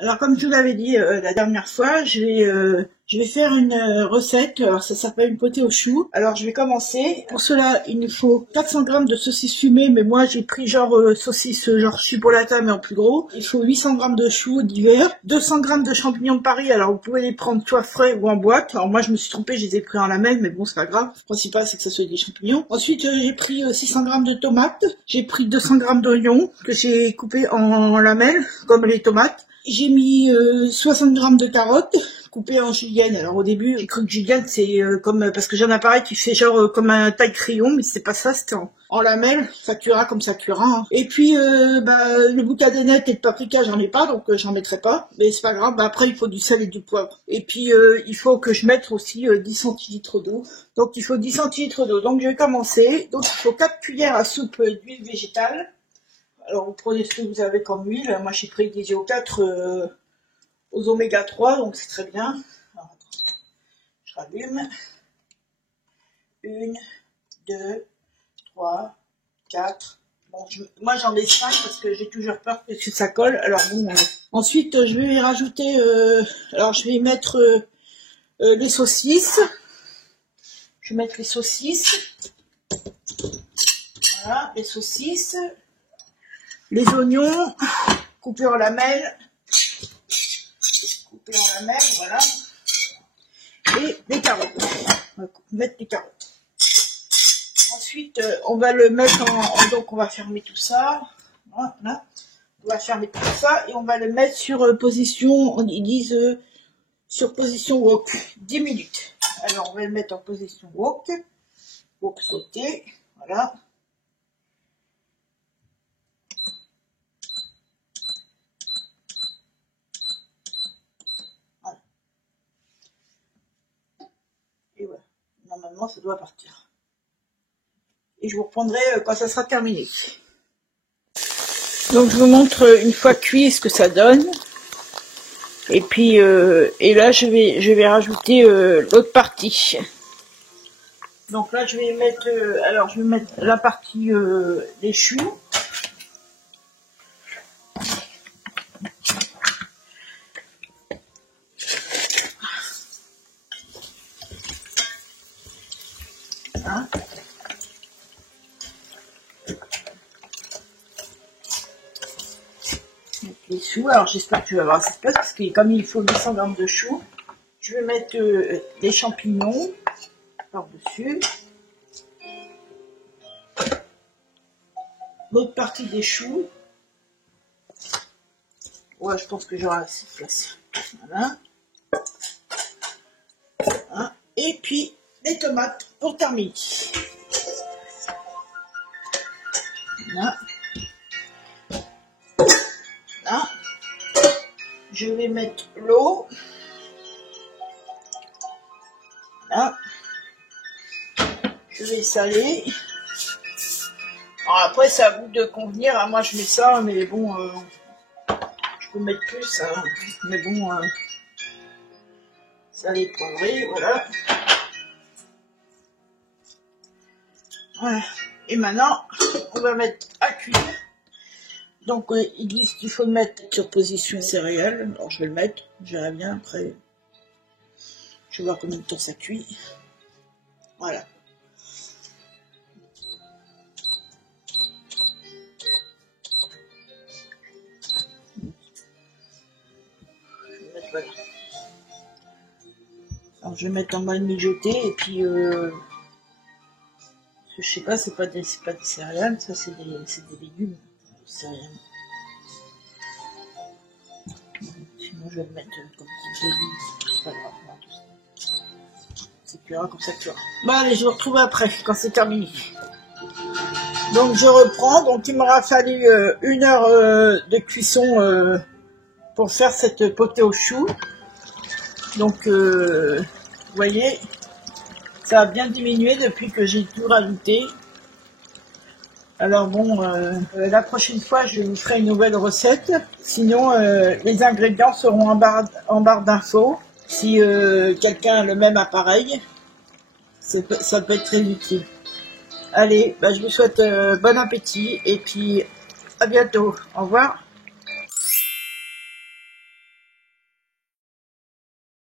Alors comme je vous l'avais dit la dernière fois, je vais faire une recette, alors ça s'appelle une potée au chou. Alors je vais commencer. Pour cela, il nous faut 400 g de saucisse fumée, mais moi j'ai pris genre saucisse genre chipolata mais en plus gros. Il faut 800 g de choux d'hiver, 200 g de champignons de Paris, alors vous pouvez les prendre soit frais ou en boîte. Alors moi je me suis trompée, je les ai pris en lamelles, mais bon c'est pas grave. Le principal c'est que ça soit des champignons. Ensuite j'ai pris 600 g de tomates, j'ai pris 200 g d'oignons que j'ai coupés en lamelles, comme les tomates. J'ai mis 60 g de carottes coupées en julienne. Alors au début, j'ai cru que julienne c'est comme parce que j'ai un appareil qui fait genre comme un taille crayon, mais c'est pas ça, c'était en lamelles. Ça cuira comme ça cuira. Hein. Et puis le bouquet d'ainettes et de paprika, j'en ai pas, donc j'en mettrai pas. Mais c'est pas grave. Après il faut du sel et du poivre. Et puis il faut que je mette aussi 10 centilitres d'eau. Donc il faut 10 centilitres d'eau. Donc je vais commencer. Donc il faut 4 cuillères à soupe d'huile végétale. Alors vous prenez ce que vous avez comme huile. Moi j'ai pris des IO4 aux oméga 3, donc c'est très bien. Alors, je rallume. 1, 2, 3, 4. Bon, moi j'en ai 5 parce que j'ai toujours peur que ça colle. Alors bon. Ensuite je vais rajouter. Alors je vais mettre les saucisses. Je vais mettre les saucisses. Voilà, les saucisses. Les oignons coupés en lamelles, voilà, et les carottes. On va mettre les carottes. Ensuite, on va le mettre donc on va fermer tout ça. Voilà. On va fermer tout ça et on va le mettre sur position, ils disent sur position wok, 10 minutes. Alors on va le mettre en position wok sauté, voilà. Et voilà, normalement ça doit partir. Et je vous reprendrai quand ça sera terminé. Donc je vous montre une fois cuit ce que ça donne. Et puis et là je vais rajouter l'autre partie. Donc là je vais mettre alors je vais mettre la partie des choux. Hein. Les choux, alors j'espère que je vais avoir cette place parce que comme il faut 200 g de choux, je vais mettre des champignons par-dessus. L'autre partie des choux. Ouais, je pense que j'aurai assez de place. Voilà. Hein. Et puis les tomates pour terminer. Voilà. Là. Je vais mettre l'eau. Voilà. Je vais saler. Alors après, c'est à vous de convenir. Hein. Moi, je mets ça, mais bon, je peux mettre plus. Hein. Mais bon, salé, poivré, voilà. Voilà. Et maintenant, on va mettre à cuire. Donc, ils disent qu'il faut le mettre sur position céréales. Alors, je vais le mettre. Je verrai bien après. Je vais voir combien de temps ça cuit. Voilà. Voilà. Alors je vais mettre en mode mijoté et puis je sais pas, c'est pas des céréales, ça c'est des légumes, céréales. Sinon je vais le mettre comme petite olive, c'est pas grave, c'est cuira comme ça cuira. Bon allez, je vous retrouve après quand c'est terminé. Donc je reprends, donc il m'aura fallu 1 heure de cuisson pour faire cette potée au chou. Donc vous voyez, ça a bien diminué depuis que j'ai tout rajouté. Alors bon, la prochaine fois je vous ferai une nouvelle recette. Sinon les ingrédients seront en barre d'infos. Si quelqu'un a le même appareil, ça peut être très utile. Allez, bah, je vous souhaite bon appétit et puis à bientôt. Au revoir.